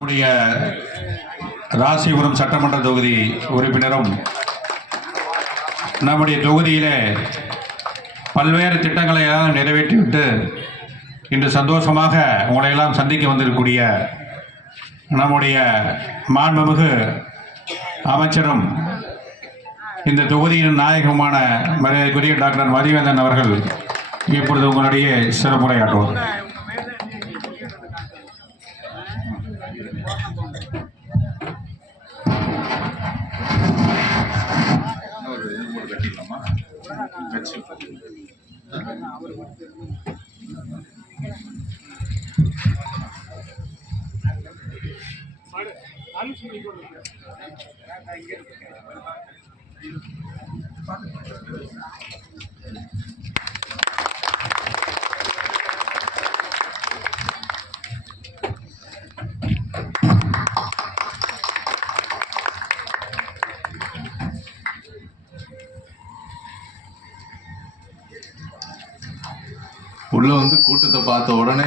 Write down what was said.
நம்முடைய ராசிபுரம் சட்டமன்ற தொகுதி உறுப்பினரும் நம்முடைய தொகுதியிலே பல்வேறு திட்டங்களை எல்லாம் நிறைவேற்றிவிட்டு இன்று சந்தோஷமாக உங்களை எல்லாம் சந்திக்க வந்திருக்கக்கூடிய நம்முடைய மாண்புமிகு அமைச்சரும் இந்த தொகுதியின் நாயகமான மரியாதைக்குரிய டாக்டர் மதிவேந்தன் அவர்கள் இப்பொழுது உங்களுடைய சிறப்புரையாற்றுவார். உள்ள வந்து கூட்டத்தை பார்த்த உடனே